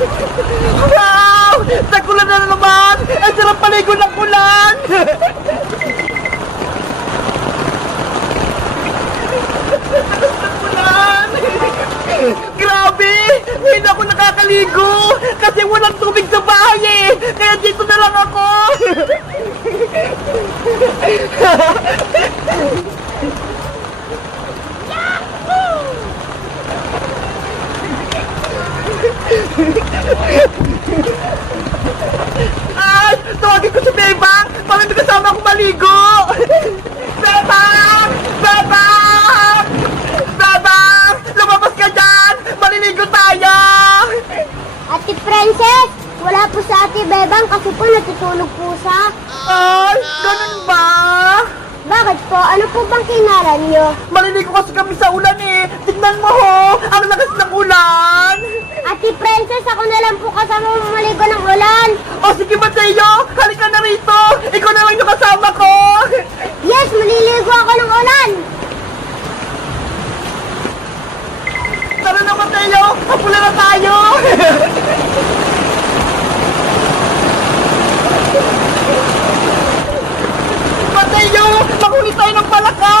Wow! Nagulan na naman! Ang sarap paligo ng ulan! Ulan! Grabe! Hindi ako nakakaligo! Kasi walang tubig sa bahay eh! Kaya dito na lang ako! Ay! Tawagin ko si Bebang! Para may kasama akong maligo! Bebang! Bebang! Bebang! Lumabas ka dyan! Maliligo tayo! Ate Princess, wala po sa Ate Bebang kasi po natutulog po siya. Ay! Ganun ba? Bakit po? Ano po bang kinaran niyo? Maliligo kasi kami sa ulan eh! Tignan mo ho! Ang lakas ng ulan! Ate Princess, ako na lang po kasama mo maligo ng ulan. O sige Mateo! Halika na rito! Ikaw na lang yung kasama ko! Yes, maliligo ako ng ulan. Tara na Mateo! Kapula na tayo! Mateo! Makulit tayo ng palaka!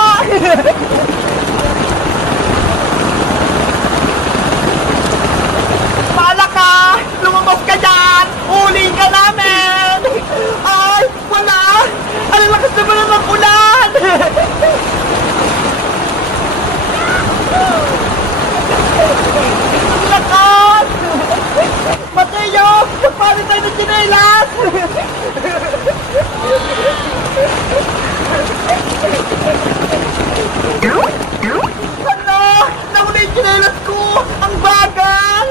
Palaka! Lumabas ka dyan! Uli ka namin! Ay! Wala! Ang lakas naman ng ulan! Ang lakas! Mateo! Magpalit tayo ng tsinelas! Ano? Nauna yung tsinelas ko! Ang bagal!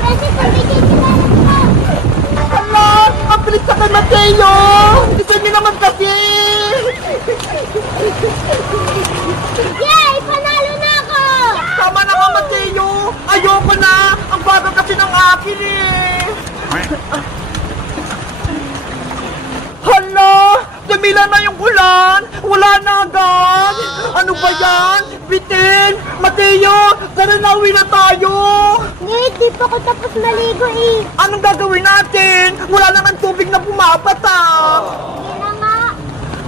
Princess, pagkikit ko. Hala! Ang bilis sa kay Mateo! Isa niyo naman kasi! Yay! Panalo na ako! Tama na nga Mateo! Ayoko na! Ang bagal kasi ng akin eh! Hala! Dumila na yung ulan! Wala na agad! Ano ba yan? Bitin! Mateo! Tara na, uwi na tayo! Wait, di pa ako tapos maligo eh. Anong gagawin natin? Wala naman tubig na pumapatak! Hindi na nga.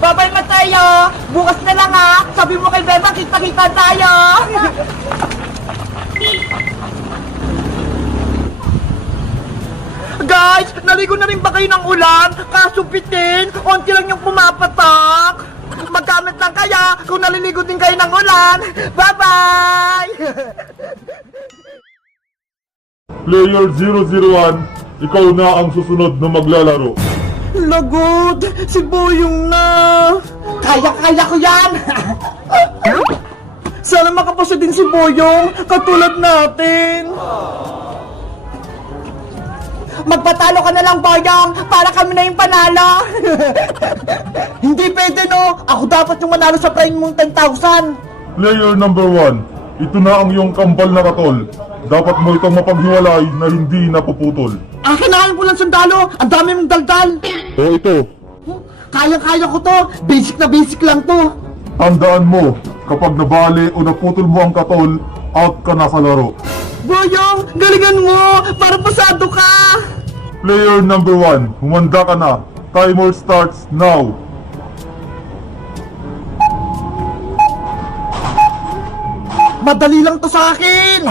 Bye-bye Mateo! Bukas na lang ha! Sabi mo kay Beba, kita-kita tayo! Guys, naligo na rin ba kayo ng ulan? Kaso bitin, onti lang yung pumapatak! Magkamit lang kaya kung naliligo din kayo ng ulan! Bye-bye! Player 001, ikaw na ang susunod na maglalaro. Lagot! Si Boyong na! Kaya ko yan! Sana makapasa din si Boyong, katulad natin! Magpatalo ka na lang, Boyong, para kami na yung panalo! Hindi pwede, no? Ako dapat yung manalo sa prime mong 10,000! Player number 1, ito na ang iyong kambal na katol. Dapat mo itong mapaghiwalay na hindi napuputol. Akin na yung pulang sundalo! Ang dami mong daldal! O ito, Kaya ko to! Basic na basic lang to! tandaan mo, kapag nabali o naputol mo ang katol, out ka na sa laro. Boyong, galingan mo! Para pasado ka! Player number 1, humanda ka na. Timer starts now. Madali lang to sa akin!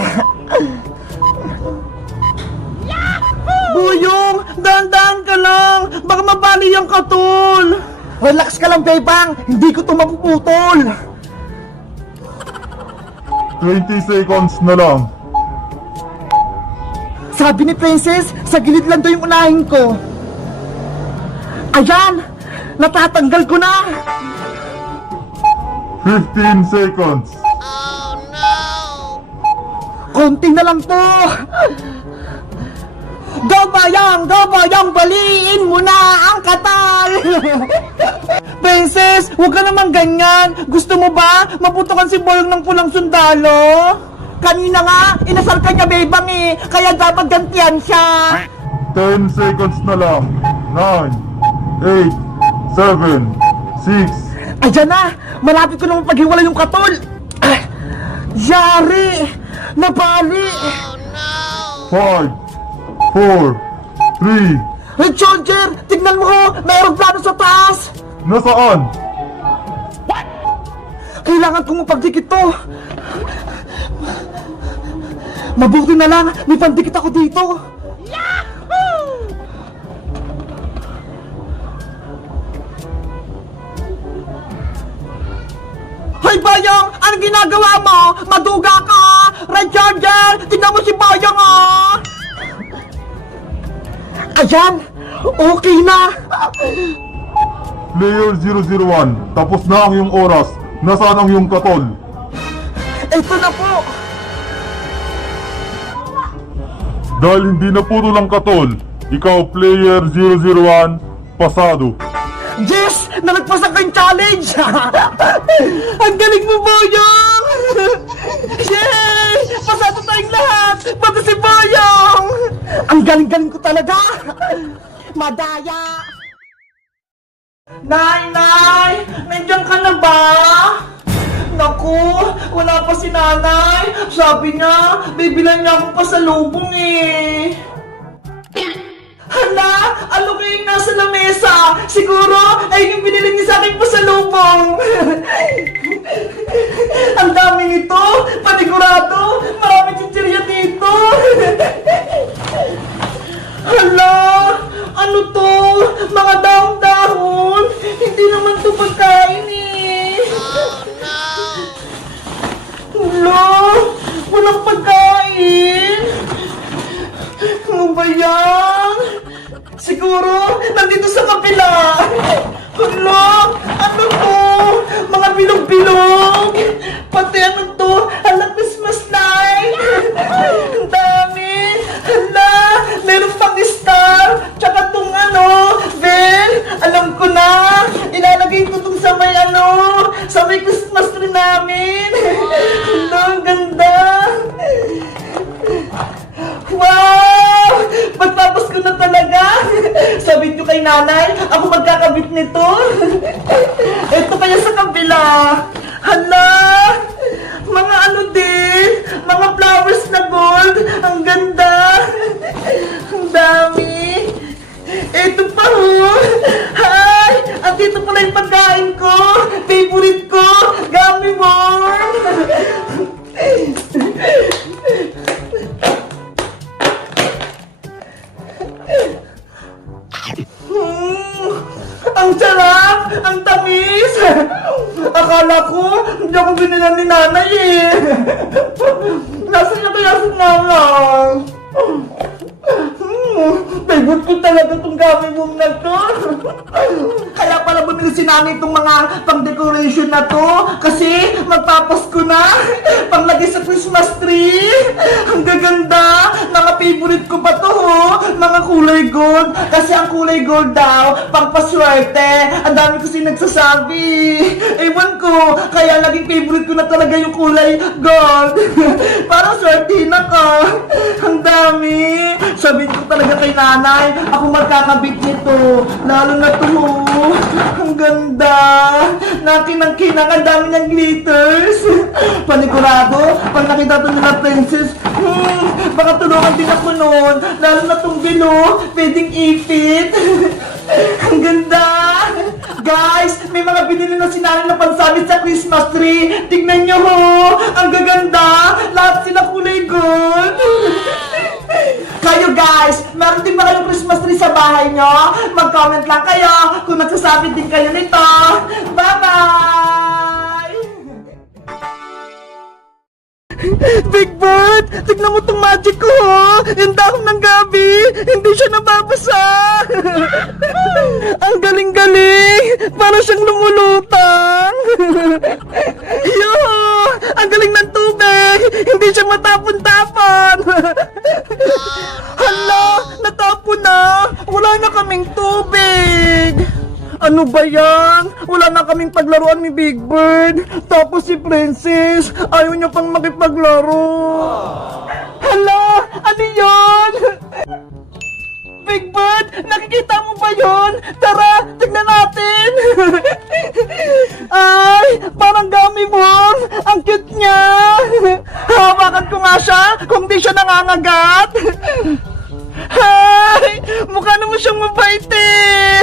Boyong, dahan-dahan ka lang! Baka mabali ang katol! Relax ka lang, Bebang! Hindi ko to mapuputol! 20 seconds na lang. Sabi ni Princess, sa gilid lang daw yung unahin ko. Ayan! Natatanggal ko na! 15 seconds. Konti na lang to! Gabayang! Baliin mo na ang katal! Princess, huwag ka naman ganyan! Gusto mo ba maputukan si Boyong ng pulang sundalo? Kanina nga, inasal ka niya, Bebang eh! Kaya dapat gantihan siya! 10 seconds na lang. 9, 8, 7, 6. Ayan na! Malapit ko naman paghiwalay yung katol! Ah, yari! Nabali! 5, 4, 3, Red Soldier, tignan mo ho! May aeroplano sa taas! nasaan? Kailangan kong mapagdikit to! Mabuti na lang, may pandikit ako dito! Hoy Boyong! Anong ginagawa mo? Maduga ka! Red Charger! Tignan mo si Boyong oh! Ayan! Okay na! Player 001, tapos na ang iyong oras. Nasaan ang iyong katol? Ito na po! Dahil hindi na puro lang katol, ikaw player 001, pasado. Yes! Nalagpas ang kayong challenge! Ang galing mo, Boyong! Yay! Pasado tayong lahat! Pati si Boyong! Ang galing-galing ko talaga! Madaya! Nay! Nay! Nandiyan ka na ba? Naku! Wala pa si nanay! Sabi niya, bibilan niya akong pasalubong eh! Hala! Ano kayong nasa lamesa? Siguro ay yung binili niyo sa aking pasalubong! Ang dami nito! Panigurado! Maraming chichirya dito! Hala! Ano to? Mga dahon-dahon! Hindi naman to pagkain eh! Hala! Walang pagkain! Ano ba yan? Siguro, nandito sa kapila. Hala, ano to? Mga bilog-bilog. Pati ano to? Hala, Christmas light. Ang dami. Hala, meron pang star. Tsaka tong ano, bell. Alam ko na. Ilalagay ko tong sa may ano, sa may Christmas tree namin. Hala, ang ganda. Wow! Pagtapos ko na talaga! Sabi nyo kay nanay, ako magkakabit nito. Ito kaya sa kabila. Hala! Mga ano din, mga flowers na gold. Ang ganda. Ang dami. Ito pa ho. Hi! At ito pala yung pagkain ko. Favorite ko. Gummy worm. Ang sarap! Ang tamis! Akala ko, hindi ako binilan ni nanay eh. Nasaan niya kaya si nanay? Favorite ko talaga itong gamit mong na to. Kaya pala bumili si nanay itong mga pang-decoration na to. Kasi magpapasko na. Panglagay sa Christmas tree. Ang gaganda. Mga favorite ko pa to ho. Mga kulay gold. Kasi ang kulay gold daw, pangpaswerte. Ang dami kasi nagsasabi. Ewan ko. Kaya naging favorite ko na talaga yung kulay gold. Parang swerte na ka. Ang dami. Sabihin ko talaga kay nanay, ako magkakabit nito. Lalo na to. Ang ganda. Nakinang-kinang, ang dami ng glitters. Panigurado, pag nakita to nila princess, baka tulungan din ako noon. Lalo na tong bilo, pwedeng ipit. Ang ganda. Guys, may mga binili na sinanay na pansabit sa Christmas tree. Tignan nyo ho. Ang gaganda. Lahat sila kulay gold. Kayo guys, meron din ba kayong Christmas tree sa bahay nyo? Mag-comment lang kayo kung nagsasabit din kayo nito. Bye-bye! Big Bird! Tignan mo tong magic ko ho! Yung dahon ng gabi! Hindi siya nababasa! Ang galing-galing! Para siyang lumulutang! Yo! Ang galing ng tubig! Hindi siya matapon-tapon! Hala! Natapon na! Wala na kaming tubig! Ano ba yan? Wala na kaming paglaruan ni Big Bird. Tapos si Princess, ayaw niya pang makipaglaro. Hala! Ano yun? Big Bird, nakikita mo ba yun? Tara, tignan natin! Ay, parang gummy worm! Ang cute niya! Hawakan ko nga siya kung di siya nangangagat. Hay! Mukha naman siyang mabait eh!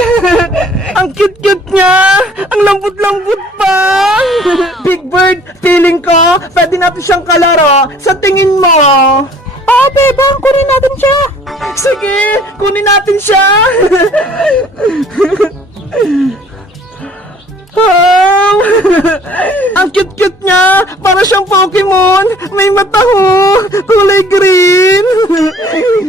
Ang cute-cute niya! Ang lambot-lambot pa! Big Bird, feeling ko, pwede natin siyang kalaro. Sa tingin mo? Oo, Bebang, kunin natin siya! Sige, kunin natin siya! Wow! Ang cute-cute niya! Para siyang Pokemon! May mata ho! Kulay green!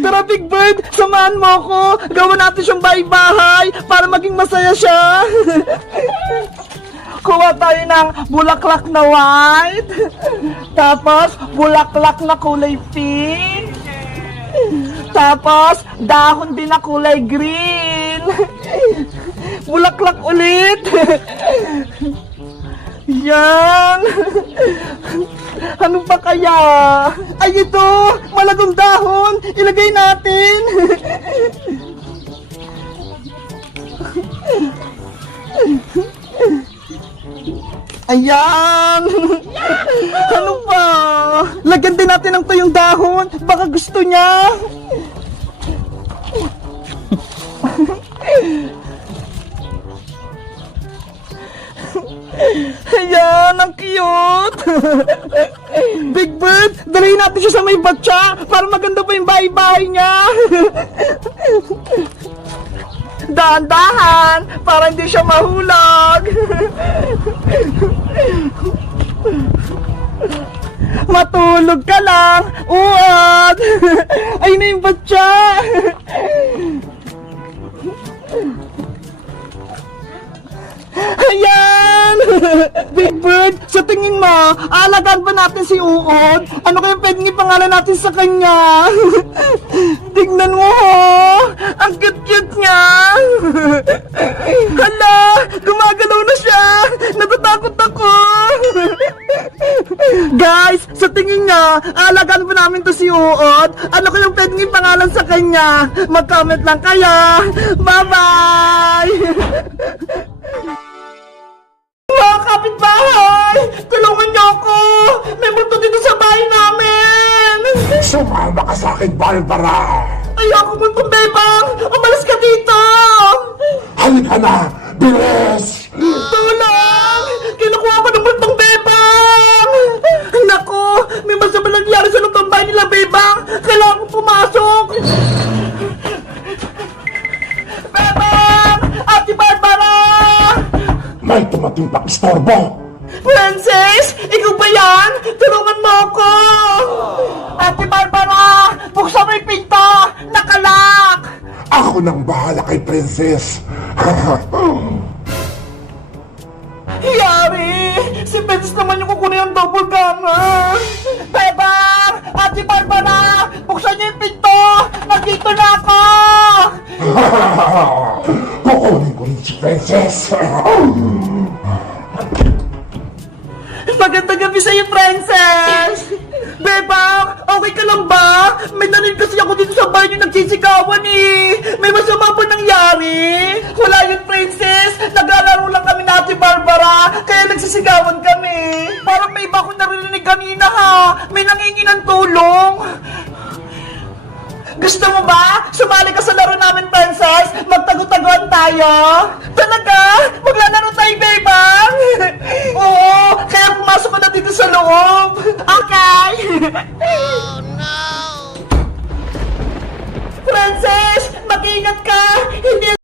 Tara, Big Bird! Samahan mo ako! Gawa natin siyang bahay-bahay para maging masaya siya! Kuha tayo ng bulaklak na white! Tapos, bulaklak na kulay pink! Tapos, dahon din na kulay green! Bulaklak ulit! Yan! Ano pa kaya? Ay, ito! Malagong dahon! Ilagay natin! Ayan! Ano pa? Lagyan din natin ng tuyong dahon! Baka gusto niya! Ayan, ang cute! Big Bird, dalhin natin siya sa may batya para maganda pa yung bahay-bahay niya! Dahan-dahan para hindi siya mahulog! Matulog ka lang! Uwag! Ayun na yung batya! Ayan! Big Bird, sa tingin mo, aalagaan ba natin si Uod? Ano kaya pwedeng ipangalan natin sa kanya? Tignan mo ho! Ang cute-cute niya! Hala! Gumagalaw na siya! Natatakot ako! Guys, sa tingin niya, aalagaan ba namin to si Uod? Ano kaya pwedeng ipangalan sa kanya? Mag-comment lang kayo! Bye-bye! Mga kapitbahay! Tulungan niyo ako! May multo dito sa bahay namin! Sumama ka sa akin, Barbara! Ayoko multong bebang! Umalis ka dito! Halika na! Bilis! Tulong! Kinukuha ko ng multong bebang! Naku! May masama nangyari sa loob ng bahay nila, bebang! Kailangan kong pumasok! Bebang! Ate Barbara! May tumating pakistorbo! Princess! Ikaw ba yan? Tulungan mo ako! Ate Barbara! Buksan mo yung pinto! Nakalak! Ako nang bahala kay Princess! Yari! Si Princess naman yung kukunin ng double ganger! Bebang! Ate Barbara! Buksan niyo yung pinto! Nandito na ako! Kukunin ko rin si Princess! Magandang gabi sa'yo, Princess! Bebang, okay ka lang ba? May narinig kasi ako dito sa bahay yung nagsisigawan eh! May masama ba nangyari? Wala yun, Princess! Naglalaro lang kami na Ate Barbara, kaya nagsisigawan kami! Parang may iba akong narinig kanina ha! May nangingi ng tulong! Gusto mo ba? Sumali ka sa laro namin, Princess! Magtago-taguan tayo! Talaga? Maglalaro tayo, Bebang! Oo! Kaya pumasok ka na dito sa loob! Okay! Oh, no! Princess!